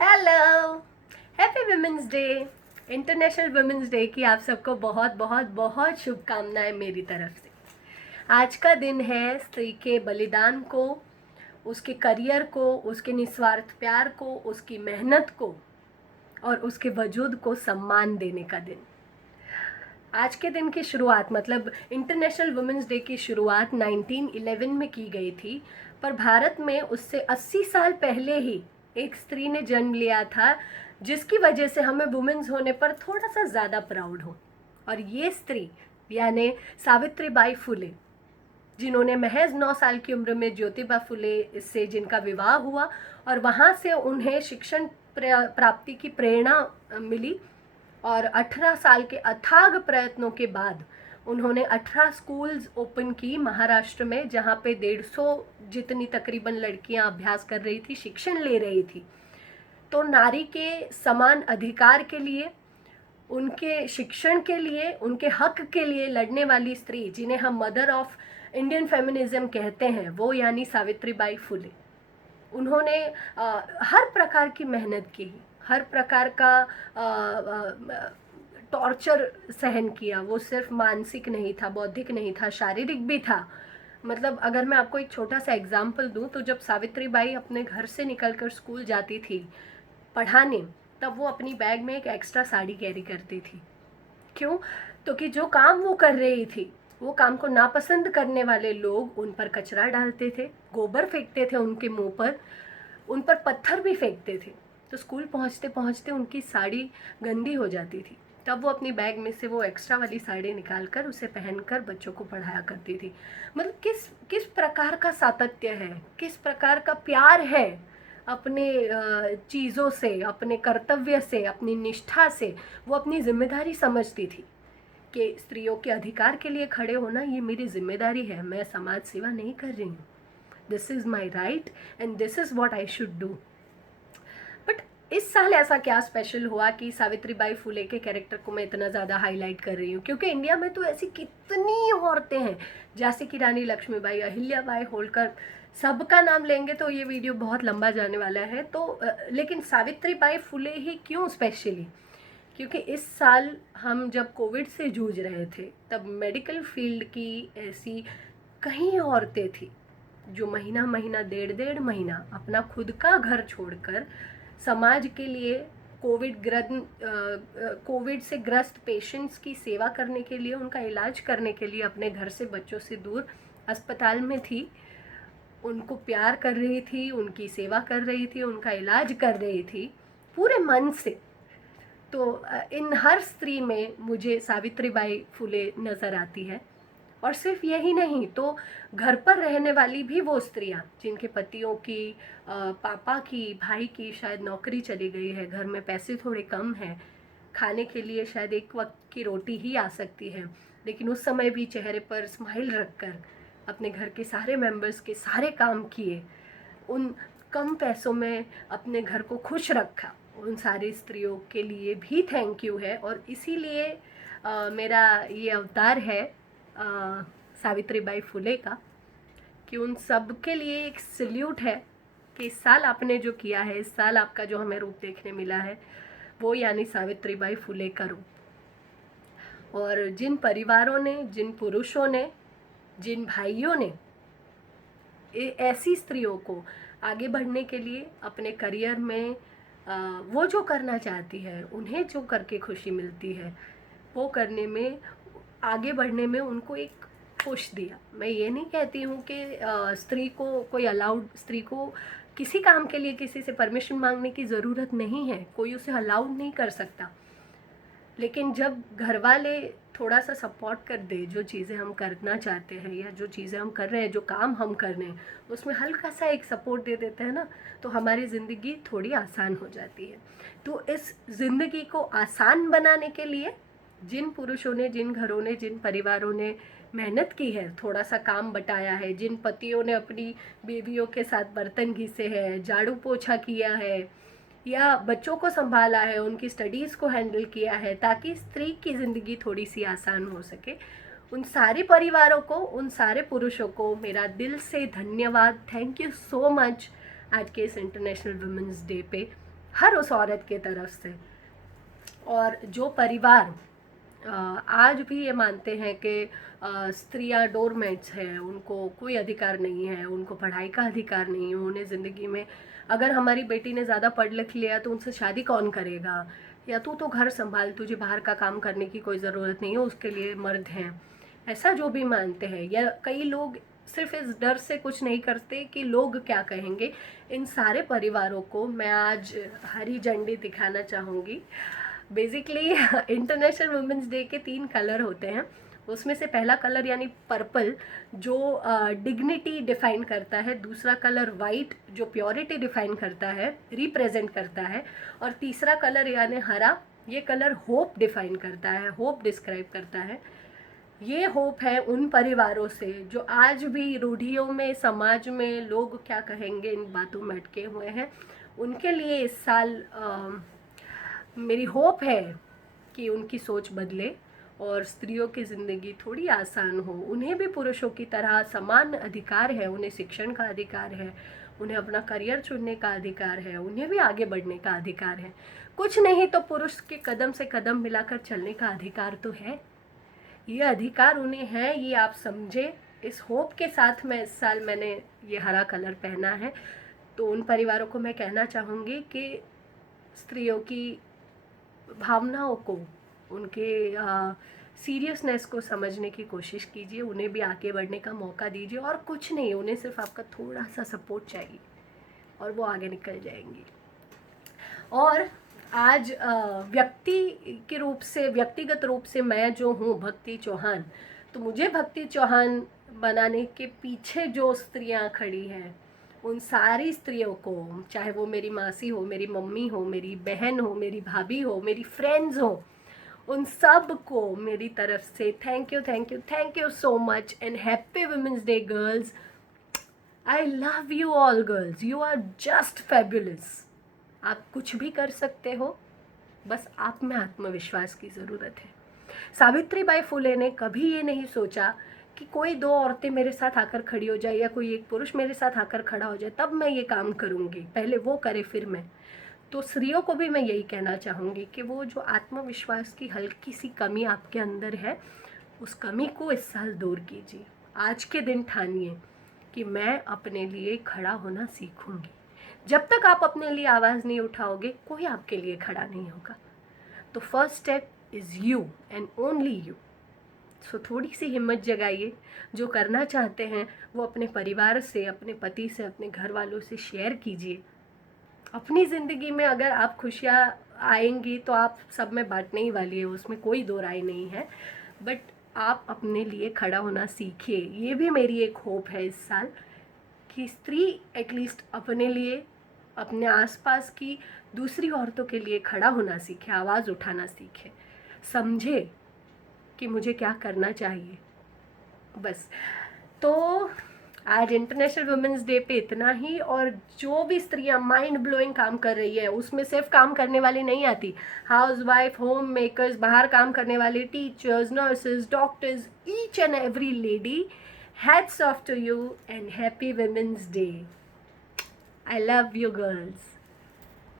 Hello, happy women's day. International women's day की आप सबको बहुत बहुत बहुत शुभकामनाएं मेरी तरफ से। आज का दिन है स्त्री के बलिदान को, उसके करियर को, उसके निस्वार्थ प्यार को, उसकी मेहनत को और उसके वजूद को सम्मान देने का दिन। आज के दिन की शुरुआत मतलब इंटरनेशनल वुमेंस डे की शुरुआत 1911 में की गई थी, पर भारत में उससे 80 साल पहले ही एक स्त्री ने जन्म लिया था, जिसकी वजह से हमें वुमेन्स होने पर थोड़ा सा ज़्यादा प्राउड हो। और ये स्त्री यानी सावित्रीबाई फुले, जिन्होंने महज 9 साल की उम्र में ज्योतिबा फुले से जिनका विवाह हुआ और वहाँ से उन्हें शिक्षण प्राप्ति की प्रेरणा मिली। और 18 साल के अथाग प्रयत्नों के बाद उन्होंने 18 स्कूल्स ओपन की महाराष्ट्र में, जहाँ पे 150 जितनी तकरीबन लड़कियां अभ्यास कर रही थी, शिक्षण ले रही थी। तो नारी के समान अधिकार के लिए, उनके शिक्षण के लिए, उनके हक के लिए लड़ने वाली स्त्री, जिन्हें हम मदर ऑफ इंडियन फेमिनिज्म कहते हैं, वो यानी सावित्रीबाई फुले। उन्होंने हर प्रकार की मेहनत की, हर प्रकार का टॉर्चर सहन किया। वो सिर्फ मानसिक नहीं था, बौद्धिक नहीं था, शारीरिक भी था। मतलब अगर मैं आपको एक छोटा सा एग्जाम्पल दूं, तो जब सावित्रीबाई अपने घर से निकलकर स्कूल जाती थी पढ़ाने, तब वो अपनी बैग में एक एक्स्ट्रा साड़ी कैरी करती थी। क्यों? तो कि जो काम वो कर रही थी, वो काम को नापसंद करने वाले लोग उन पर कचरा डालते थे, गोबर फेंकते थे उनके मुंह पर, उन पर पत्थर भी फेंकते थे। तो स्कूल पहुंचते पहुंचते उनकी साड़ी गंदी हो जाती थी। तब वो अपनी बैग में से वो एक्स्ट्रा वाली साड़ी निकाल कर उसे पहनकर बच्चों को पढ़ाया करती थी। मतलब किस किस प्रकार का सातत्य है, किस प्रकार का प्यार है अपने चीज़ों से, अपने कर्तव्य से, अपनी निष्ठा से। वो अपनी जिम्मेदारी समझती थी कि स्त्रियों के अधिकार के लिए खड़े होना ये मेरी जिम्मेदारी है, मैं समाज सेवा नहीं कर रही हूँ। This is my right and this is what I should do. But इस साल ऐसा क्या स्पेशल हुआ कि सावित्रीबाई फुले के कैरेक्टर को मैं इतना ज़्यादा हाईलाइट कर रही हूँ? क्योंकि इंडिया में तो ऐसी कितनी औरतें हैं, जैसे कि रानी लक्ष्मीबाई, अहिल्याबाई होलकर, सबका नाम लेंगे तो ये वीडियो बहुत लंबा जाने वाला है। तो लेकिन सावित्रीबाई फुले ही क्यों स्पेशली? क्योंकि इस साल हम जब कोविड से जूझ रहे थे, तब मेडिकल फील्ड की ऐसी कई औरतें थी जो महीना महीना, डेढ़ डेढ़ महीना अपना खुद का घर छोड़कर समाज के लिए, कोविड से ग्रस्त पेशेंट्स की सेवा करने के लिए, उनका इलाज करने के लिए अपने घर से, बच्चों से दूर अस्पताल में थी। उनको प्यार कर रही थी, उनकी सेवा कर रही थी, उनका इलाज कर रही थी पूरे मन से। तो इन हर स्त्री में मुझे सावित्रीबाई फुले नज़र आती है। और सिर्फ यही नहीं, तो घर पर रहने वाली भी वो स्त्रियां जिनके पतियों की, पापा की, भाई की शायद नौकरी चली गई है, घर में पैसे थोड़े कम हैं, खाने के लिए शायद एक वक्त की रोटी ही आ सकती है, लेकिन उस समय भी चेहरे पर स्माइल रखकर अपने घर के सारे मेंबर्स के सारे काम किए, उन कम पैसों में अपने घर को खुश रखा। उन सारी स्त्रियों के लिए भी थैंक यू है। और इसीलिए मेरा ये अवतार है सावित्रीबाई फुले का, कि उन सब के लिए एक सल्यूट है कि इस साल आपने जो किया है, इस साल आपका जो हमें रूप देखने मिला है, वो यानी सावित्रीबाई फुले का रूप। और जिन परिवारों ने, जिन पुरुषों ने, जिन भाइयों ने ऐसी स्त्रियों को आगे बढ़ने के लिए अपने करियर में वो जो करना चाहती है, उन्हें जो करके खुशी मिलती है, वो करने में, आगे बढ़ने में उनको एक पुश दिया। मैं ये नहीं कहती हूँ कि स्त्री को कोई अलाउड, स्त्री को किसी काम के लिए किसी से परमिशन मांगने की ज़रूरत नहीं है, कोई उसे अलाउड नहीं कर सकता। लेकिन जब घर वाले थोड़ा सा सपोर्ट कर दे, जो चीज़ें हम करना चाहते हैं या जो चीज़ें हम कर रहे हैं, जो काम हम कर रहे हैं, उसमें हल्का सा एक सपोर्ट दे देते हैं ना, तो हमारी ज़िंदगी थोड़ी आसान हो जाती है। तो इस ज़िंदगी को आसान बनाने के लिए जिन पुरुषों ने, जिन घरों ने, जिन परिवारों ने मेहनत की है, थोड़ा सा काम बटाया है, जिन पतियों ने अपनी बीवियों के साथ बर्तन घिसे हैं, झाड़ू पोछा किया है, या बच्चों को संभाला है, उनकी स्टडीज़ को हैंडल किया है, ताकि स्त्री की ज़िंदगी थोड़ी सी आसान हो सके, उन सारे परिवारों को, उन सारे पुरुषों को मेरा दिल से धन्यवाद। थैंक यू सो मच आज के इस इंटरनेशनल वुमेंस डे पे हर उस औरत के तरफ से। और जो परिवार आज भी ये मानते हैं कि स्त्रियां डोरमेट्स हैं, उनको कोई अधिकार नहीं है, उनको पढ़ाई का अधिकार नहीं है, उन्हें ज़िंदगी में अगर हमारी बेटी ने ज़्यादा पढ़ लिख लिया तो उनसे शादी कौन करेगा, या तू तो घर संभाल, तुझे बाहर का काम करने की कोई ज़रूरत नहीं है, उसके लिए मर्द हैं, ऐसा जो भी मानते हैं, या कई लोग सिर्फ इस डर से कुछ नहीं करते कि लोग क्या कहेंगे, इन सारे परिवारों को मैं आज हरी झंडी दिखाना चाहूँगी। बेसिकली इंटरनेशनल वुमेंस डे के 3 कलर होते हैं। उसमें से पहला कलर यानी पर्पल जो डिग्निटी डिफाइन करता है, दूसरा कलर वाइट जो प्योरिटी डिफाइन करता है, रिप्रेजेंट करता है, और तीसरा कलर यानी हरा, ये कलर होप डिफाइन करता है, होप डिस्क्राइब करता है। ये होप है उन परिवारों से जो आज भी रूढ़ियों में, समाज में लोग क्या कहेंगे इन बातों में अटके हुए हैं। उनके लिए इस साल मेरी होप है कि उनकी सोच बदले और स्त्रियों की ज़िंदगी थोड़ी आसान हो। उन्हें भी पुरुषों की तरह समान अधिकार है, उन्हें शिक्षण का अधिकार है, उन्हें अपना करियर चुनने का अधिकार है, उन्हें भी आगे बढ़ने का अधिकार है। कुछ नहीं तो पुरुष के कदम से कदम मिलाकर चलने का अधिकार तो है। ये अधिकार उन्हें है, ये आप समझे। इस होप के साथ मैं इस साल मैंने ये हरा कलर पहना है। तो उन परिवारों को मैं कहना चाहूँगी कि स्त्रियों की भावनाओं को, उनके सीरियसनेस को समझने की कोशिश कीजिए, उन्हें भी आगे बढ़ने का मौका दीजिए। और कुछ नहीं, उन्हें सिर्फ आपका थोड़ा सा सपोर्ट चाहिए और वो आगे निकल जाएंगी। और आज व्यक्ति के रूप से, व्यक्तिगत रूप से मैं जो हूँ भक्ति चौहान, तो मुझे भक्ति चौहान बनाने के पीछे जो स्त्रियाँ खड़ी हैं, उन सारी स्त्रियों को, चाहे वो मेरी मासी हो, मेरी मम्मी हो, मेरी बहन हो, मेरी भाभी हो, मेरी फ्रेंड्स हो, उन सब को मेरी तरफ से thank you, thank you, thank you so much and happy women's day girls. I love you all girls, you are just fabulous. आप कुछ भी कर सकते हो, बस आप में आत्मविश्वास की ज़रूरत है। सावित्रीबाई फुले ने कभी ये नहीं सोचा कि कोई 2 औरतें मेरे साथ आकर खड़ी हो जाए या कोई एक पुरुष मेरे साथ आकर खड़ा हो जाए तब मैं ये काम करूँगी, पहले वो करे फिर मैं। तो स्त्रियों को भी मैं यही कहना चाहूँगी कि वो जो आत्मविश्वास की हल्की सी कमी आपके अंदर है, उस कमी को इस साल दूर कीजिए। आज के दिन ठानिए कि मैं अपने लिए खड़ा होना सीखूँगी। जब तक आप अपने लिए आवाज़ नहीं उठाओगे, कोई आपके लिए खड़ा नहीं होगा। तो first step is you and only you. So थोड़ी सी हिम्मत जगाइए, जो करना चाहते हैं वो अपने परिवार से, अपने पति से, अपने घर वालों से शेयर कीजिए। अपनी ज़िंदगी में अगर आप खुशियाँ आएंगी तो आप सब में बांटने ही वाली है, उसमें कोई दो राय नहीं है। बट आप अपने लिए खड़ा होना सीखिए। ये भी मेरी एक होप है इस साल कि स्त्री एटलीस्ट अपने लिए, अपने आसपास की दूसरी औरतों के लिए खड़ा होना सीखे, आवाज़ उठाना सीखे, समझे कि मुझे क्या करना चाहिए। बस तो आज इंटरनेशनल वुमेंस डे पे इतना ही। और जो भी स्त्रियां माइंड ब्लोइंग काम कर रही है, उसमें सिर्फ काम करने वाली नहीं आती, हाउसवाइफ, होम मेकर्स, बाहर काम करने वाले teachers, nurses, doctors, each and every lady, hats off to you and happy women's day. I love you girls.